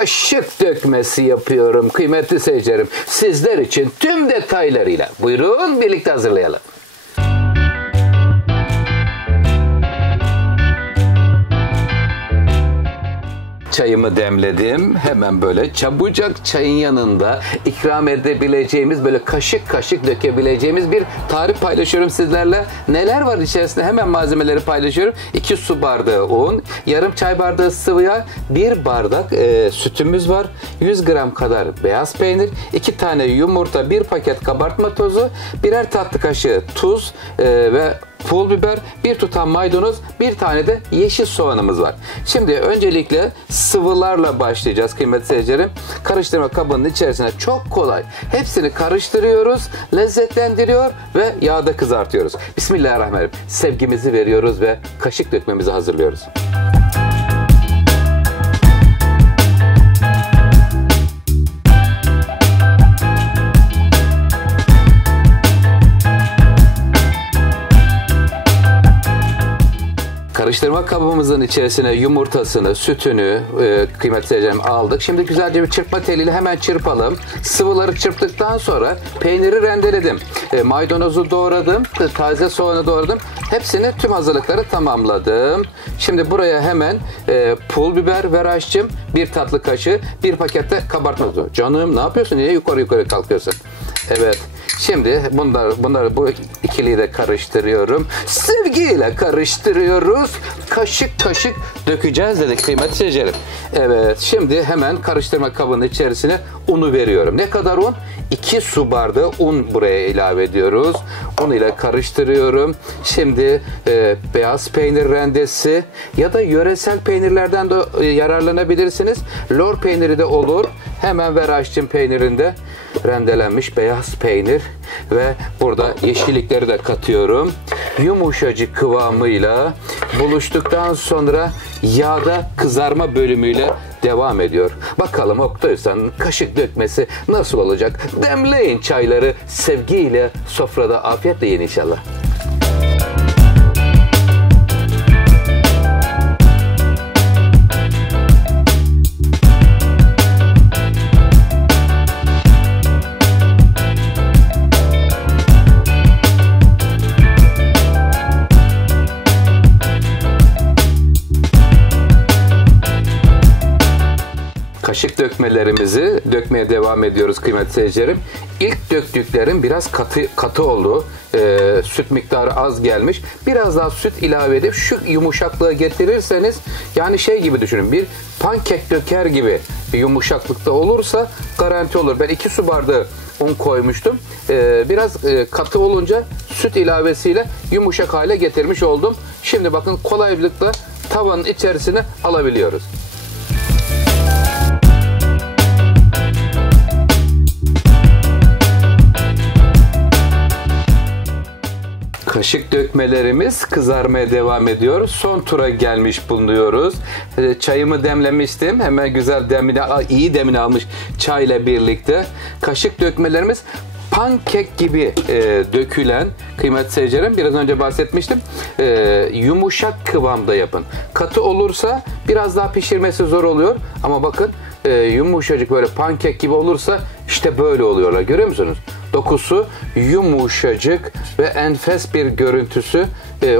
kaşık dökmesi yapıyorum kıymetli seyircilerim. Sizler için tüm detaylarıyla. Buyurun birlikte hazırlayalım. Çayımı demledim. Hemen böyle çabucak çayın yanında ikram edebileceğimiz, böyle kaşık kaşık dökebileceğimiz bir tarif paylaşıyorum sizlerle. Neler var içerisinde? Hemen malzemeleri paylaşıyorum. 2 su bardağı un, yarım çay bardağı sıvı yağ, 1 bardak sütümüz var. 100 gram kadar beyaz peynir, 2 tane yumurta, 1 paket kabartma tozu, birer tatlı kaşığı tuz ve pul biber, 1 tutam maydanoz, 1 tane de yeşil soğanımız var. Şimdi öncelikle sıvılarla başlayacağız kıymetli seyircilerim. Karıştırma kabının içerisine çok kolay hepsini karıştırıyoruz, lezzetlendiriyor ve yağda kızartıyoruz. Bismillahirrahmanirrahim. Sevgimizi veriyoruz ve kaşık dökmemizi hazırlıyoruz. Karıştırma kabımızın içerisine yumurtasını, sütünü kıymetli seyircilerim aldık. Şimdi güzelce bir çırpma teliyle hemen çırpalım. Sıvıları çırptıktan sonra peyniri rendeledim. Maydanozu doğradım, taze soğanı doğradım. Hepsini, tüm hazırlıkları tamamladım. Şimdi buraya hemen pul biber ver aşçım, 1 tatlı kaşığı, 1 pakette kabartma tozu. Canım ne yapıyorsun? Niye yukarı kalkıyorsun? Evet. Şimdi bunları bu ikiliyi de karıştırıyorum. Sevgiyle karıştırıyoruz. Kaşık kaşık dökeceğiz dedik kıymetli seyircilerim. Evet, şimdi hemen karıştırma kabının içerisine unu veriyorum. Ne kadar un? 2 su bardağı un buraya ilave ediyoruz. Un ile karıştırıyorum. Şimdi beyaz peynir rendesi ya da yöresel peynirlerden de yararlanabilirsiniz. Lor peyniri de olur. Hemen ver açtım peynirinde rendelenmiş beyaz peynir ve burada yeşillikleri de katıyorum. Yumuşacık kıvamıyla buluştuktan sonra yağda kızarma bölümüyle devam ediyor. Bakalım Oktay Usta'nın kaşık dökmesi nasıl olacak? Demleyin çayları sevgiyle, sofrada afiyetle yiyin inşallah. Kaşık dökmelerimizi dökmeye devam ediyoruz kıymetli seyircilerim. İlk döktüklerim biraz katı oldu. Süt miktarı az gelmiş. Biraz daha süt ilave edip şu yumuşaklığı getirirseniz, yani şey gibi düşünün, bir pankek döker gibi bir yumuşaklıkta olursa garanti olur. Ben 2 su bardağı un koymuştum. Biraz katı olunca süt ilavesiyle yumuşak hale getirmiş oldum. Şimdi bakın kolaylıkla tavanın içerisine alabiliyoruz. Kaşık dökmelerimiz kızarmaya devam ediyor. Son tura gelmiş bulunuyoruz. Çayımı demlemiştim. Hemen güzel iyi demini almış çayla birlikte. Kaşık dökmelerimiz pankek gibi dökülen, kıymetli seyircilerim, biraz önce bahsetmiştim. Yumuşak kıvamda yapın. Katı olursa biraz daha pişirmesi zor oluyor. Ama bakın yumuşacık, böyle pankek gibi olursa işte böyle oluyorlar. Görüyor musunuz? Dokusu yumuşacık ve enfes bir görüntüsü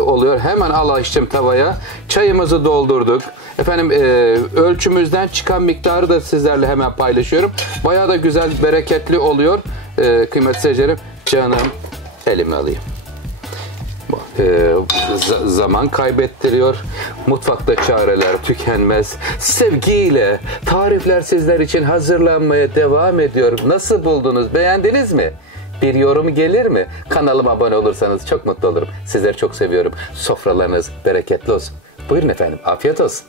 oluyor. Hemen açtım tavaya. Çayımızı doldurduk. Efendim ölçümüzden çıkan miktarı da sizlerle hemen paylaşıyorum. Bayağı da güzel, bereketli oluyor. Kıymetli seyircilerim, canım elime alayım. Zaman kaybettiriyor. Mutfakta çareler tükenmez. Sevgiyle tarifler sizler için hazırlanmaya devam ediyor. Nasıl buldunuz? Beğendiniz mi? Bir yorum gelir mi? Kanalıma abone olursanız çok mutlu olurum. Sizleri çok seviyorum. Sofralarınız bereketli olsun. Buyurun efendim. Afiyet olsun.